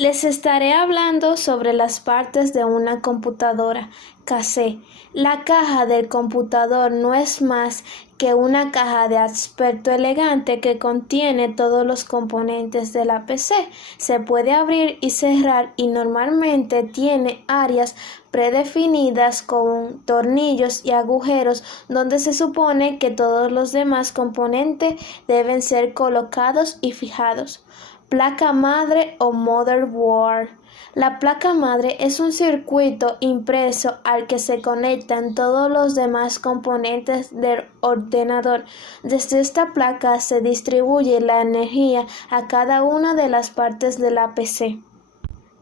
Les estaré hablando sobre las partes de una computadora. KC. La caja del computador no es más que una caja de aspecto elegante que contiene todos los componentes de la PC. Se puede abrir y cerrar y normalmente tiene áreas predefinidas con tornillos y agujeros donde se supone que todos los demás componentes deben ser colocados y fijados. Placa madre o motherboard. La placa madre es un circuito impreso al que se conectan todos los demás componentes del ordenador. Desde esta placa se distribuye la energía a cada una de las partes de la PC.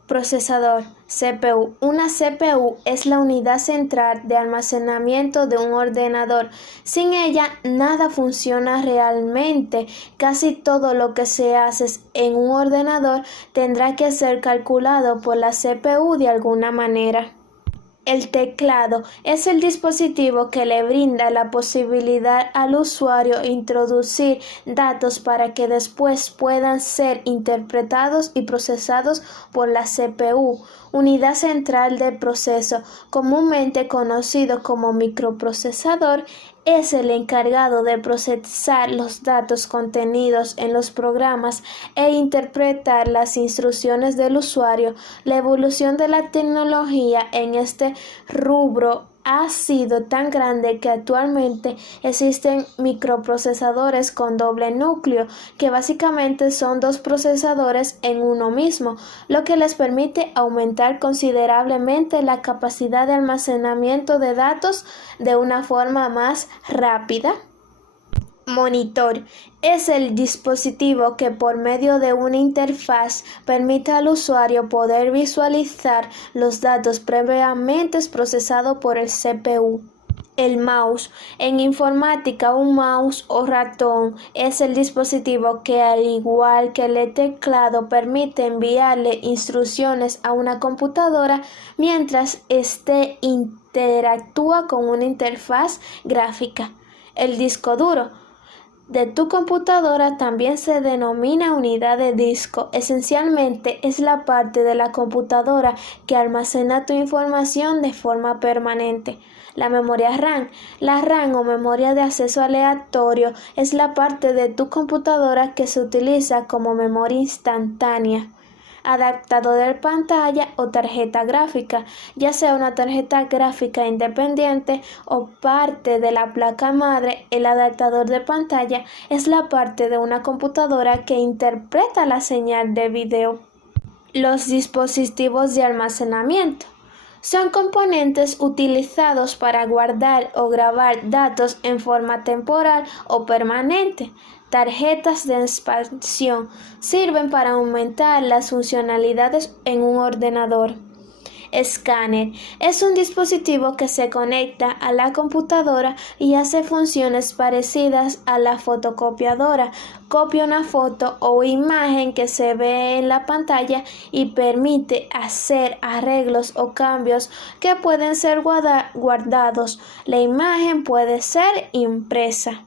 Procesador, CPU. Una CPU es la unidad central de almacenamiento de un ordenador. Sin ella, nada funciona realmente. Casi todo lo que se hace en un ordenador tendrá que ser calculado por la CPU de alguna manera. El teclado es el dispositivo que le brinda la posibilidad al usuario introducir datos para que después puedan ser interpretados y procesados por la CPU, unidad central de proceso, comúnmente conocido como microprocesador. Es el encargado de procesar los datos contenidos en los programas e interpretar las instrucciones del usuario. La evolución de la tecnología en este rubro ha sido tan grande que actualmente existen microprocesadores con doble núcleo, que básicamente son dos procesadores en uno mismo, lo que les permite aumentar considerablemente la capacidad de almacenamiento de datos de una forma más rápida. Monitor es el dispositivo que por medio de una interfaz permite al usuario poder visualizar los datos previamente procesados por el CPU. El mouse. En informática, un mouse o ratón es el dispositivo que, al igual que el teclado, permite enviarle instrucciones a una computadora mientras éste interactúa con una interfaz gráfica. El disco duro de tu computadora también se denomina unidad de disco. Esencialmente es la parte de la computadora que almacena tu información de forma permanente. La memoria RAM. La RAM o memoria de acceso aleatorio es la parte de tu computadora que se utiliza como memoria instantánea. Adaptador de pantalla o tarjeta gráfica, ya sea una tarjeta gráfica independiente o parte de la placa madre. El adaptador de pantalla es la parte de una computadora que interpreta la señal de video. Los dispositivos de almacenamiento son componentes utilizados para guardar o grabar datos en forma temporal o permanente. Tarjetas de expansión sirven para aumentar las funcionalidades en un ordenador. Escáner es un dispositivo que se conecta a la computadora y hace funciones parecidas a la fotocopiadora. Copia una foto o imagen que se ve en la pantalla y permite hacer arreglos o cambios que pueden ser guardados. La imagen puede ser impresa.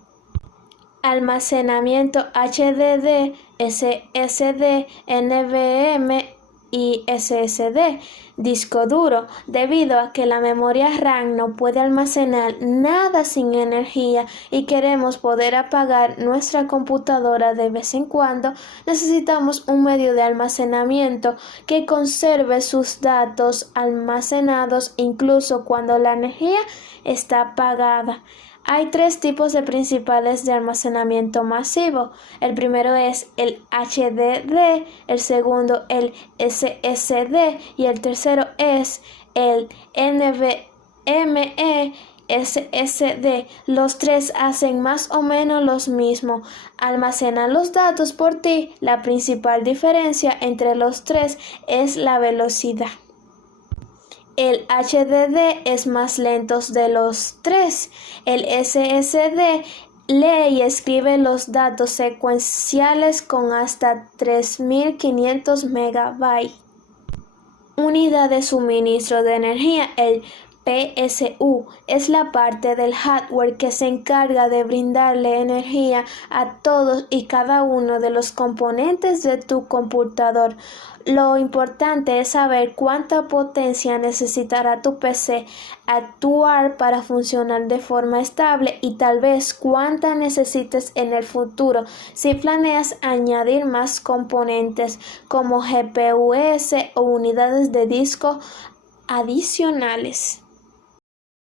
Almacenamiento HDD, SSD, NVMe y SSD. Disco duro. Debido a que la memoria RAM no puede almacenar nada sin energía y queremos poder apagar nuestra computadora de vez en cuando, necesitamos un medio de almacenamiento que conserve sus datos almacenados incluso cuando la energía está apagada. Hay tres tipos de principales de almacenamiento masivo. El primero es el HDD, el segundo el SSD y el tercero es el NVMe SSD. Los tres hacen más o menos lo mismo, almacenan los datos por ti. La principal diferencia entre los tres es la velocidad. El HDD es más lento de los tres. El SSD lee y escribe los datos secuenciales con hasta 3500 MB. Unidad de suministro de energía. El PSU es la parte del hardware que se encarga de brindarle energía a todos y cada uno de los componentes de tu computador. Lo importante es saber cuánta potencia necesitará tu PC actuar para funcionar de forma estable y tal vez cuánta necesites en el futuro si planeas añadir más componentes como GPUs o unidades de disco adicionales.